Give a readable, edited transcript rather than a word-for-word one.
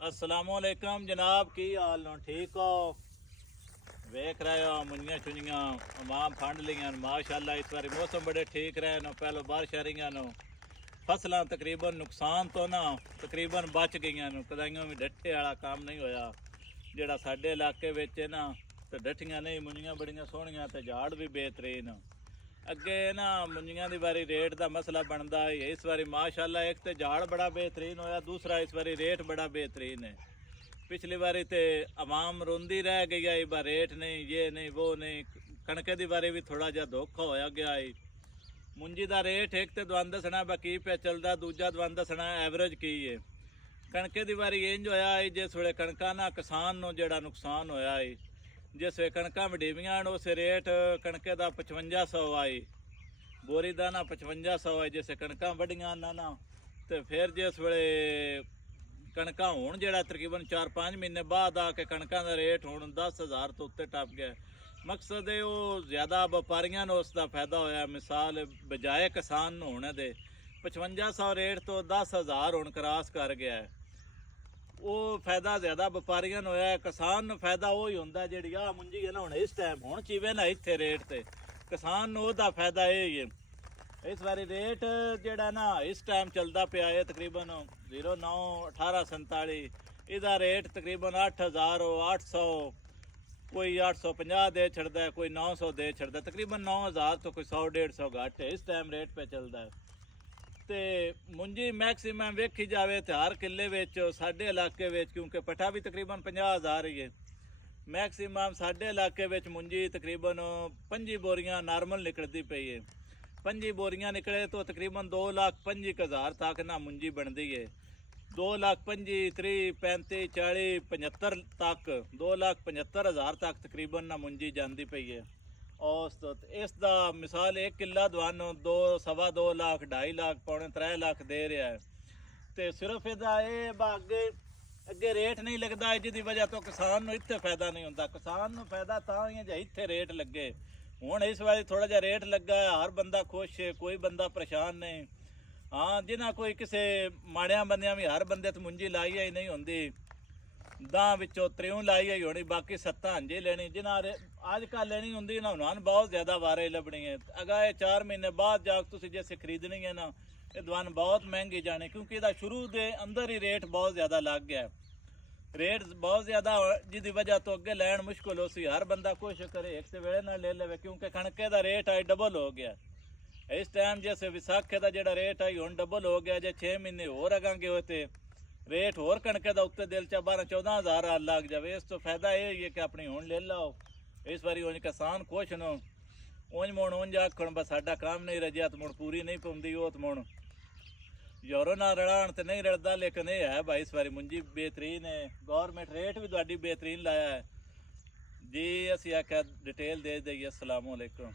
अस्सलामुअलैकुम जनाब, की हाल नो? ठीक हो? वेख रहे हो मुंजियां छुंजियां तमाम फंड लियां माशाअल्लाह। इस बारी मौसम बड़े ठीक रहे नो, पहलो बारिश रही नो, फसलां तकरीबन नुकसान तो ना तकरीबन बच गई नो। कदाइयों भी डट्ठे वाला काम नहीं होया जेड़ा साडे इलाके विच है ना, तो डट्ठियां नहीं, मुंजियां बड़ियां सोहणियां ते झाड़ भी बेहतरीन। अगे ना मुंजियां दी बारी रेट का मसला बनता है। इस बारी माशाअल्लाह एक तो झाड़ बड़ा बेहतरीन होया, दूसरा इस बारी रेट बड़ा बेहतरीन है। पिछली बारी तो आवाम रोंदी रह गई है, बा रेट नहीं, ये नहीं, वो नहीं। कणके की बारी भी थोड़ा जहा धोखा होया गया है। मुंजी का रेट एक तो दवान दसना बाकी पे चलता, दूजा दवान दसना एवरेज की है। कणके की बारी इंज होया है जिस वे कणका ना किसान को जोड़ा नुकसान होया है। जिस वे कणक वडेवियां उस रेट कणके का 5500 आई, बोरी का ना 5500 है। जिस कणक वड्डियां ना तो फिर जिस वे कणक हूँ जोड़ा तकरीबन 4-5 महीने बाद आके कणक का रेट हूँ 10,000 तो उत्ते टप गया। मकसद है वो ज़्यादा व्यापारियों को उसका फायदा होया। मिसाल बजाय किसान होने दे 5500 रेट तो 10,000 हूँ क्रॉस कर गया है। वो फायदा ज़्यादा व्यापारियों को होया, किसान फायदा वही होंगे जी आ मुंजी है ना हूँ इस टाइम हूँ चीवे ना इतने रेट से किसान का फायदा यही है। इस बारी रेट जोड़ा ना इस टाइम चलता पाया है तकरीबन 09-1847। इसका रेट तकरीबन 8,000 800, कोई 850 दे छड़ता है, कोई 900 दे छड़ता है। तकरीबन 9,000 तो कोई 100-150 घट है इस टाइम रेट पे चलता है। तो मुंजी मैक्सीमम वेखी जाए तो हर किले साडे इलाके क्योंकि पट्ठा भी तकरीबन 50,000 ही है। मैक्सीमम साडे इलाके मुंजी तकरीबन 5 बोरियां नॉर्मल निकलती पई है। 5 बोरियां निकले तो तकरीबन 2,25,000 तक ना मुंजी बनती है। 2,25,000, 30, 35, 40, 75 तक 2,75,000 तक तकरीबन ना मुंजी जाती पई है। औसत इसका मिसाल 1 किला दवानो 2, सवा 2 लाख, 2.5 लाख, पौने 3 लाख दे रहा है। तो सिर्फ इसका अगे अगे रेट नहीं लगता, जिसकी वजह तो किसान को इतने फायदा नहीं होता। किसान को फायदा तो ही है जो इतने रेट लगे। हूँ इस बार थोड़ा जहा रेट लगा है, हर बंदा खुश है, कोई बंदा परेशान नहीं। हाँ जिन्हें कोई किसी माड़िया बंदियां भी हर बंदे तो मुंजी लाई ही नहीं होंगी, 10 विचों 3 लाई ही होनी, बाकी 7 हंजे लेनी। जिन्हें अजकल लेनी होंगी ना उन्होंने बहुत ज़्यादा वारे लभनी है। अगर ये 4 महीने बाद जाके तुम जैसे खरीदनी है ना, ये दवान बहुत महंगी जानी, क्योंकि इसका शुरू के अंदर ही रेट बहुत ज़्यादा लग गया। रेट बहुत ज़्यादा जिसकी वजह तो अगे लैन मुश्किल हो सी। हर बंदा कोशिश करे एक तो वेले ना ले ले, क्योंकि कणके का रेट आई डबल हो गया इस टाइम। जैसे विसाखे का जोड़ा रेट आई हूँ डबल हो गया। जो 6 महीने होर अगांगे होते रेट होर कणके का उत्ते दिल चा 12-14,000 लग जाए। इस तो फायदा यही है कि अपनी हूँ ले लो। इस बारी उंज किसान खुश नो, उंज मुण उंज आखण बस साडा काम नहीं रजिया तो मुड़ पूरी नहीं पाँदी, वो तो मुड़ जोरों ना रड़ान तो नहीं रड़ता। लेकिन ये है भाई इस बारी मुंजी बेहतरीन है, गौरमेंट रेट भी तुहाडी बेहतरीन लाया है जी। असी आख्या डिटेल दे दईए। अस्सलाम वालेकुम।